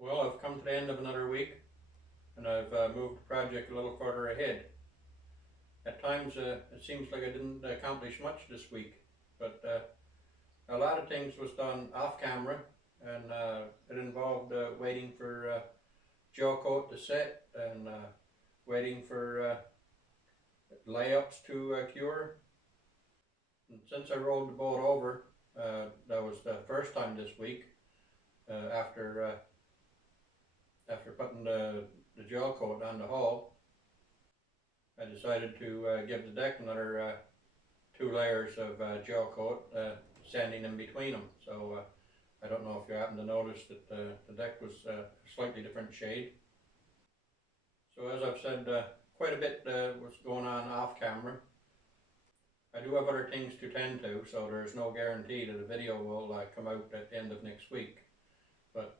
Well, I've come to the end of another week and I've moved the project a little further ahead. At times it seems like I didn't accomplish much this week, but a lot of things was done off camera, and it involved waiting for gel coat to set and waiting for layups to cure. And since I rolled the boat over, that was the first time this week after putting the gel coat on the hull. I decided to give the deck another 2 layers of gel coat, sanding in between them. So I don't know if you happen to notice that the deck was a slightly different shade. So as I've said, quite a bit was going on off camera. I do have other things to tend to, so there's no guarantee that a video will come out at the end of next week. But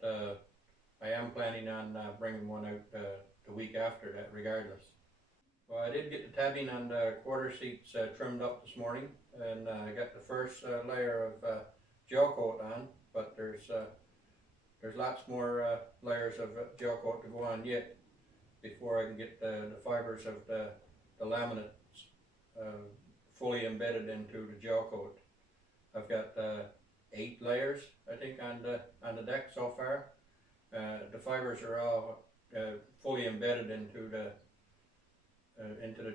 I am planning on bringing one out the week after that regardless. Well, I did get the tabbing on the quarter seats trimmed up this morning, and I got the first layer of gel coat on, but there's lots more layers of gel coat to go on yet before I can get the fibers of the laminates fully embedded into the gel coat. I've got 8 layers, I think, on the deck so far. The fibers are all fully embedded into the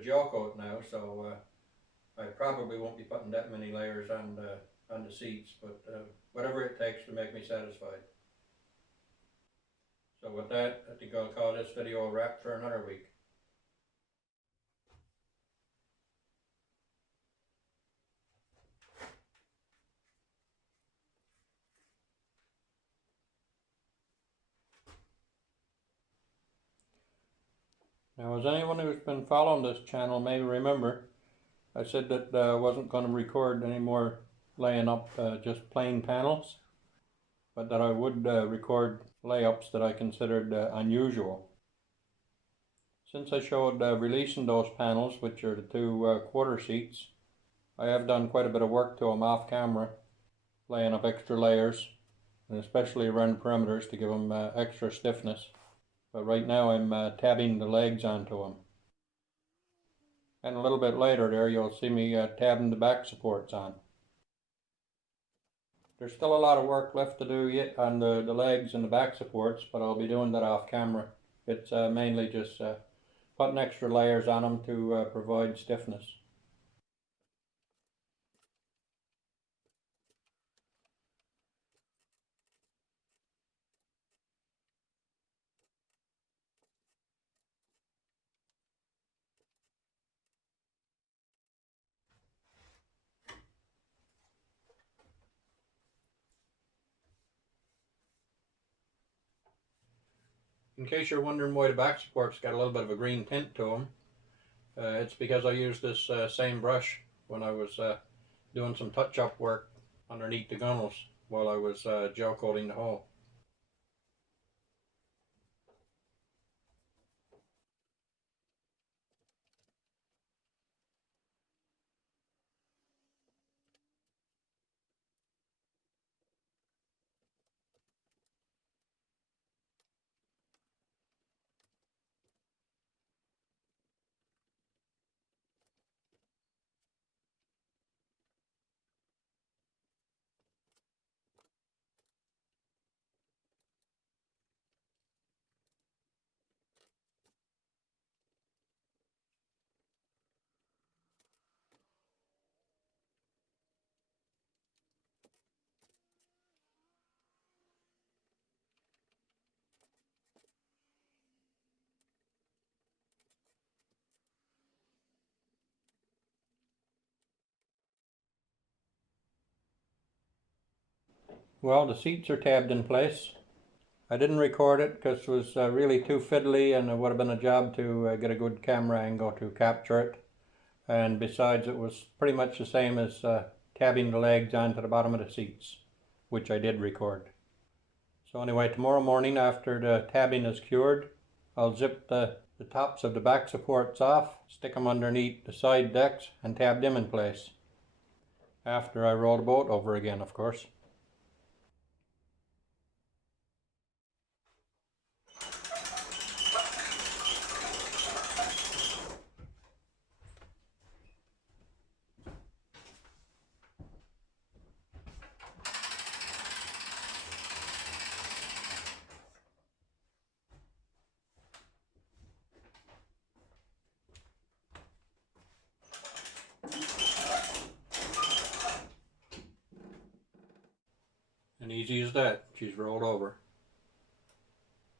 gel coat now, so I probably won't be putting that many layers on the seats, but whatever it takes to make me satisfied. So with that, I think I'll call this video a wrap for another week. Now, as anyone who's been following this channel may remember, I said that I wasn't going to record any more laying up just plain panels, but that I would record layups that I considered unusual. Since I showed releasing those panels, which are the 2 quarter seats, I have done quite a bit of work to them off camera, laying up extra layers, and especially around perimeters to give them extra stiffness. But right now I'm tabbing the legs onto them. And a little bit later there you'll see me tabbing the back supports on. There's still a lot of work left to do yet on the legs and the back supports, but I'll be doing that off camera. It's mainly just putting extra layers on them to provide stiffness. In case you're wondering why the back supports got a little bit of a green tint to them, it's because I used this same brush when I was doing some touch-up work underneath the gunnels while I was gel coating the hull. Well, the seats are tabbed in place. I didn't record it because it was really too fiddly, and it would have been a job to get a good camera angle to capture it. And besides, it was pretty much the same as tabbing the legs onto the bottom of the seats, which I did record. So anyway, tomorrow morning after the tabbing is cured, I'll zip the tops of the back supports off, stick them underneath the side decks, and tab them in place. After I roll the boat over again, of course. Easy as that. She's rolled over.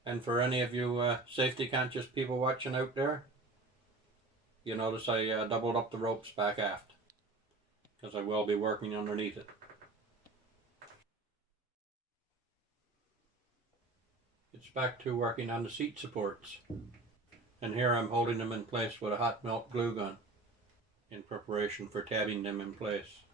And for any of you safety conscious people watching out there, you notice I doubled up the ropes back aft because I will be working underneath it. It's back to working on the seat supports. And here I'm holding them in place with a hot melt glue gun in preparation for tabbing them in place.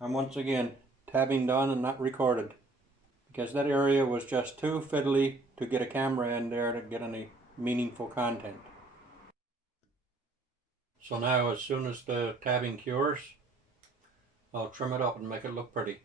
I'm once again tabbing done and not recorded because that area was just too fiddly to get a camera in there to get any meaningful content. So now as soon as the tabbing cures, I'll trim it up and make it look pretty.